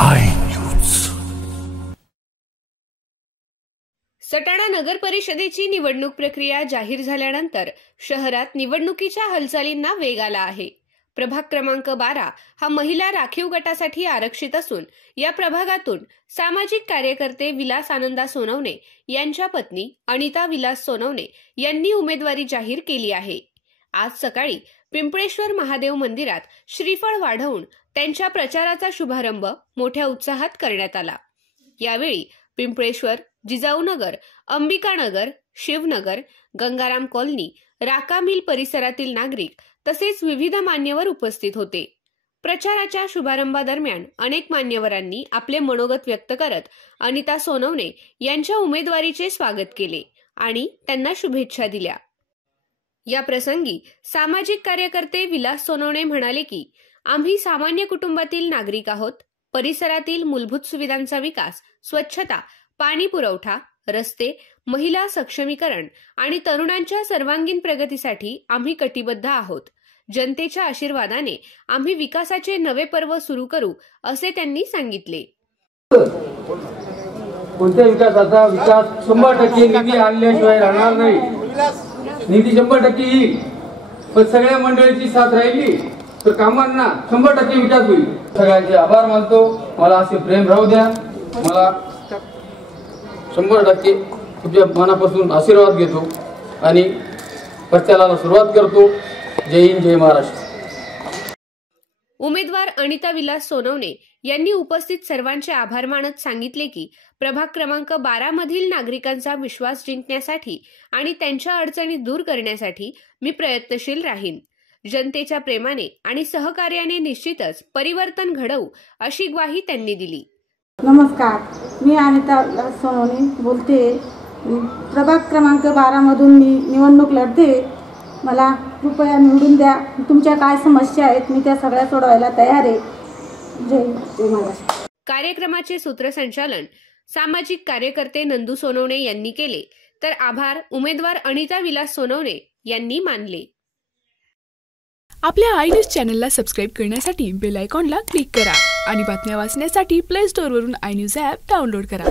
I news. Satana नगर परिषदेची निवडणूक प्रक्रिया जाहीर झाल्यानंतर शहरात निवडणुकीच्या हालचालींना वेग आला आहे। प्रभाग क्रमांक 12 हा महिला राखीव गटासाठी आरक्षित असून या प्रभागातून सामाजिक कार्यकर्ते विलास आनंदा सोनवणे यांच्या पत्नी अनिता विलास सोनवणे यांनी उमेदवारी जाहीर केली आहे। आज सकाळी पिंपळेश्वर महादेव मंदिरात श्रीफळ वाढवून त्यांच्या प्रचाराचा शुभारंभ मोठ्या उत्साहात करण्यात आला। यावेळी पिंपळेश्वर, जिजाऊनगर, अंबिकानगर, शिवनगर, गंगाराम कॉलनी, राका मिल परिसरातील नागरिक तसेच विविध मान्यवर उपस्थित होते। प्रचाराच्या शुभारंभादरम्यान अनेक मान्यवरांनी आपले मनोगत व्यक्त करत अनिता सोनवणे यांच्या उमेदवारीचे स्वागत केले आणि त्यांना शुभेच्छा दिल्या। या प्रसंगी सामाजिक कार्यकर्ते विलास सोनवणे म्हणाले की आम्ही सामान्य कुटुंबातील नागरिक आहोत। परिसरातील मूलभूत सुविधांचा विकास, स्वच्छता, पाणी पुरवठा, रस्ते, महिला सक्षमीकरण आणि तरुणांच्या सर्वांगीण प्रगतीसाठी आम्ही कटिबद्ध आहोत। जनतेच्या आशीर्वादाने आम्ही विकासाचे नवे पर्व सुरू करू असे त्यांनी सांगितले। कोणत्या विकासाचा विकास 100% निधी आणल्याशिवाय राहणार नाही। निधी 100% येईल, पण सगळ्या मंडळीची साथ राहिली तर कामांना 100% विकास होईल। सगळ्यांचे आभार मानतो। मला असे प्रेम राहू द्या। मला 100% तुझ्या मनापासून आशीर्वाद घेतो आणि प्रचाराला सुरुवात करतो। जय हिंद, जय महाराष्ट्र। उमेदवार अनिता विलास सोनवणे यांनी उपस्थित सर्वांचे आभार मानत सांगितले की प्रभाग क्रमांक 12 मधील नागरिकांचा विश्वास जिंकण्यासाठी आणि त्यांच्या अडचणी दूर करण्यासाठी मी प्रयत्नशील राहीन। जनतेच्या प्रेमाने आणि सहकार्याने निश्चितच परिवर्तन घडवू अशी ग्वाही त्यांनी दिली। नमस्कार, मी अनिता विलास सोनवणे बोलते। प्रभाग क्रमांक 12 मधून मी निवडणूक लढते। मला कृपया निवडून द्या। तुमच्या काय समस्या आहेत मी त्या सगळ्या सोडवायला तयार आहे। जय महाराष्ट्र। कार्यक्रमाचे सूत्रसंचालन सामाजिक कार्यकर्ते नंदू सोनवणे यांनी केले, तर आभार उमेदवार अनिता विलास सोनवणे यांनी मानले। आपल्या आय न्यूज चॅनलला सबस्क्राइब करण्यासाठी बेल आयकॉनला क्लिक करा आणि बातम्या वाचण्यासाठी प्ले स्टोअरवरून आय न्यूज ॲप डाउनलोड करा।